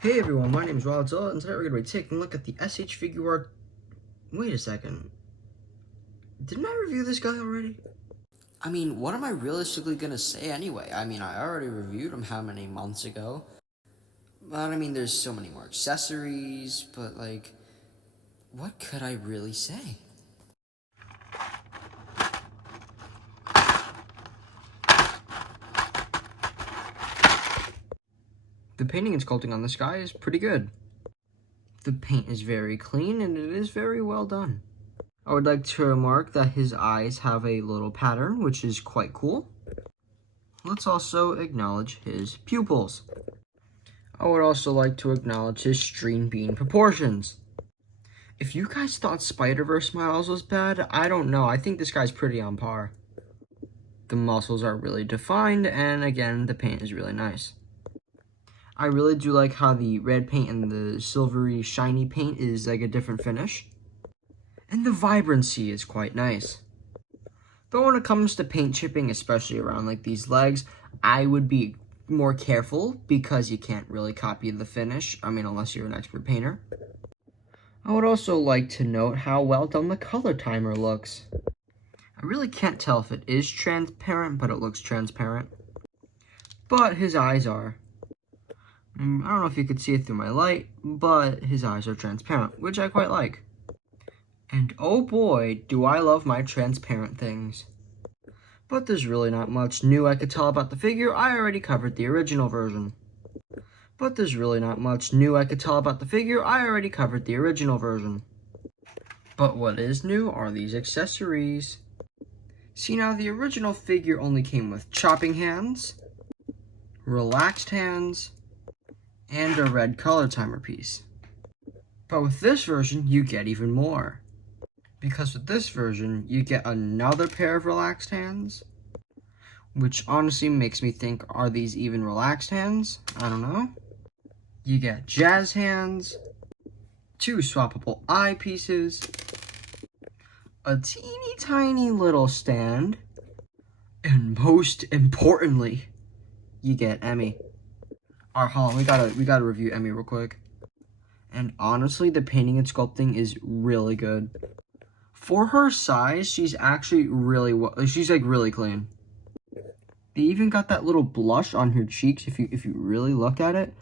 Hey everyone, my name is Wildzilla, and today we're going to be taking a look at the SH Figure Art. Wait a second. Didn't I review this guy already? I mean, what am I realistically gonna say anyway? I mean, I already reviewed them how many months ago? But I mean, there's so many more accessories, but like, what could I really say? The painting and sculpting on this guy is pretty good. The paint is very clean and it is very well done. I would like to remark that his eyes have a little pattern, which is quite cool. Let's also acknowledge his pupils. I would also like to acknowledge his stream bean proportions. If you guys thought Spider-Verse Miles was bad, I don't know. I think this guy's pretty on par. The muscles are really defined, and again, the paint is really nice. I really do like how the red paint and the silvery, shiny paint is like a different finish. And the vibrancy is quite nice. But when it comes to paint chipping, especially around like these legs, I would be more careful because you can't really copy the finish. I mean, unless you're an expert painter. I would also like to note how well done the color timer looks. I really can't tell if it is transparent, but it looks transparent. But his eyes are. I don't know if you could see it through my light, but his eyes are transparent, which I quite like. And oh boy, do I love my transparent things. But there's really not much new I could tell about the figure. I already covered the original version. But there's really not much new I could tell about the figure. I already covered the original version. But what is new are these accessories. See, now the original figure only came with chopping hands, relaxed hands, and a red color timer piece. But with this version, you get even more. Because with this version, you get another pair of relaxed hands, which honestly makes me think, are these even relaxed hands? I don't know. You get jazz hands, 2 swappable eye pieces, a teeny tiny little stand, and most importantly, you get Emmy. Alright, hold on, we gotta review Emmy real quick. And honestly, the painting and sculpting is really good. For her size, she's actually she's like really clean. They even got that little blush on her cheeks if you really look at it.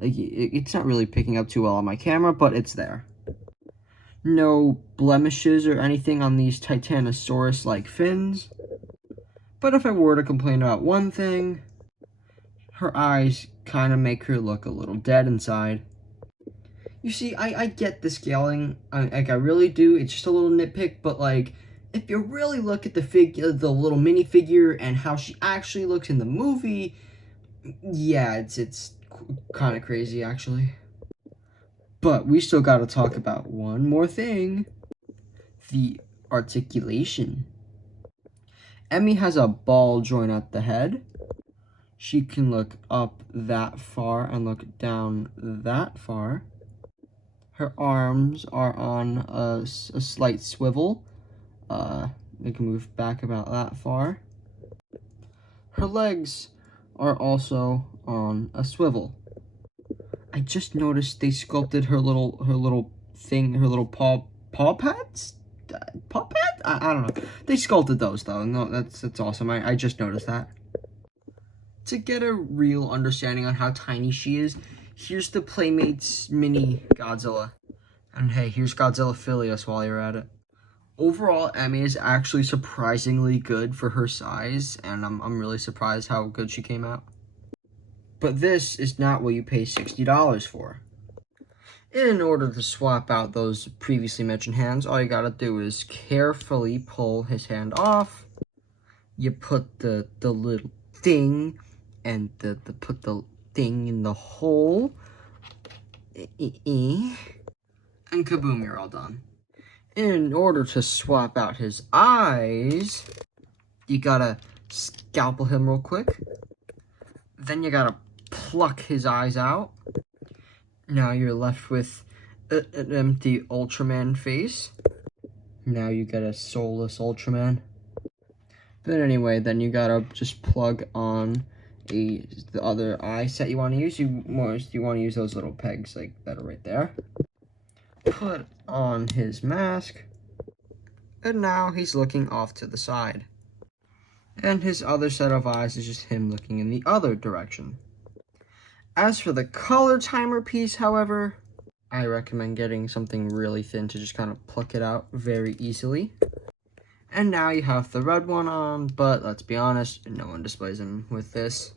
Like it's not really picking up too well on my camera, but it's there. No blemishes or anything on these Titanosaurus-like fins. But if I were to complain about one thing, her eyes kind of make her look a little dead inside. You see, I get the scaling, like I really do. It's just a little nitpick, but like, if you really look at the little minifigure and how she actually looks in the movie, yeah, it's kind of crazy actually. But we still got to talk about one more thing: the articulation. Emmy has a ball joint at the head. She can look up that far and look down that far. Her arms are on a slight swivel. They can move back about that far. Her legs are also on a swivel. I just noticed they sculpted her little thing, her little paw pads? Paw pad? I don't know. They sculpted those though. No, that's awesome. I just noticed that. To get a real understanding on how tiny she is, here's the Playmates mini Godzilla. And hey, here's Godzilla Philios while you're at it. Overall, Emmy is actually surprisingly good for her size, and I'm really surprised how good she came out. But this is not what you pay $60 for. In order to swap out those previously mentioned hands, all you gotta do is carefully pull his hand off. You put the little thing and put the thing in the hole. And kaboom, you're all done. In order to swap out his eyes, you gotta scalpel him real quick. Then you gotta pluck his eyes out. Now you're left with an empty Ultraman face. Now you get a soulless Ultraman. But anyway, then you gotta just plug on the other eye set you want to use, you want to use those little pegs like that are right there. Put on his mask, and now he's looking off to the side. And his other set of eyes is just him looking in the other direction. As for the color timer piece, however, I recommend getting something really thin to just kind of pluck it out very easily. And now you have the red one on, but let's be honest, no one displays him with this.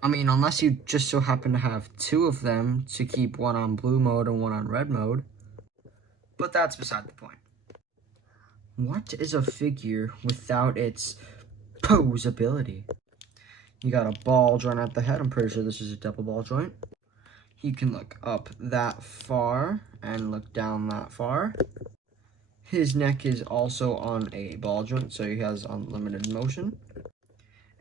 I mean, unless you just so happen to have two of them to keep one on blue mode and one on red mode. But that's beside the point. What is a figure without its pose ability? You got a ball joint at the head. I'm pretty sure this is a double ball joint. You can look up that far and look down that far. His neck is also on a ball joint, so he has unlimited motion.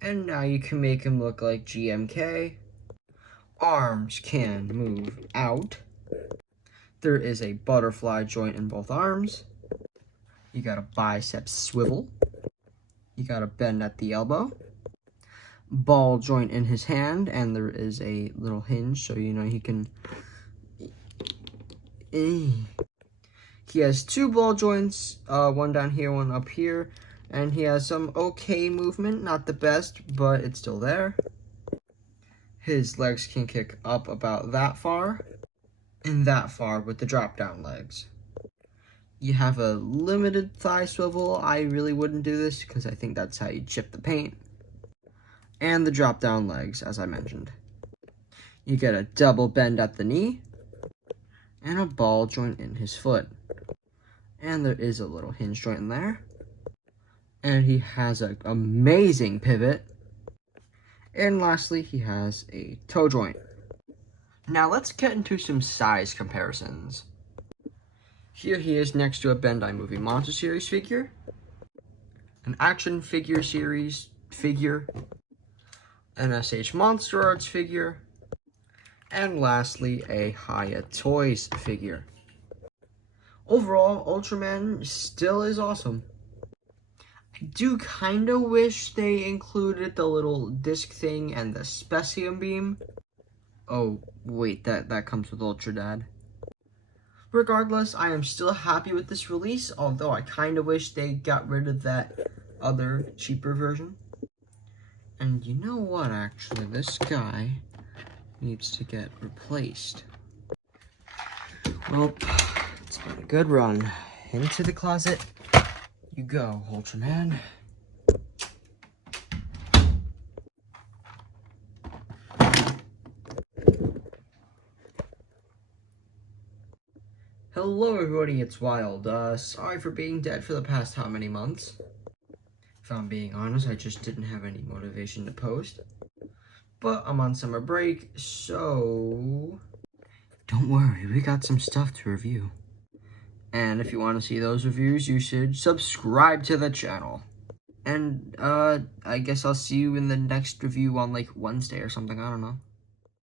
And now you can make him look like GMK. Arms can move out. There is a butterfly joint in both arms. You got a bicep swivel. You got a bend at the elbow. Ball joint in his hand, and there is a little hinge, so you know he can... He has two ball joints, one down here, one up here, and he has some okay movement, not the best, but it's still there. His legs can kick up about that far, and that far with the drop-down legs. You have a limited thigh swivel. I really wouldn't do this, because I think that's how you chip the paint. And the drop-down legs, as I mentioned. You get a double bend at the knee, and a ball joint in his foot. And there is a little hinge joint in there. And he has an amazing pivot. And lastly, he has a toe joint. Now let's get into some size comparisons. Here he is next to a Bandai Movie Monster Series figure, an Action Figure Series figure, an SH Monster Arts figure, and lastly, a Hiya Toys figure. Overall, Ultraman still is awesome. I do kind of wish they included the little disc thing and the Specium Beam. Oh, wait, that comes with Ultra Dad. Regardless, I am still happy with this release, although I kind of wish they got rid of that other cheaper version. And you know what, actually, this guy needs to get replaced. Well, it's been a good run. Into the closet you go, Ultraman. Hello everybody, it's Wild. Sorry for being dead for the past how many months? If I'm being honest, I just didn't have any motivation to post. But I'm on summer break, so... don't worry, we got some stuff to review. And if you want to see those reviews, you should subscribe to the channel. And, I guess I'll see you in the next review on, like, Wednesday or something, I don't know.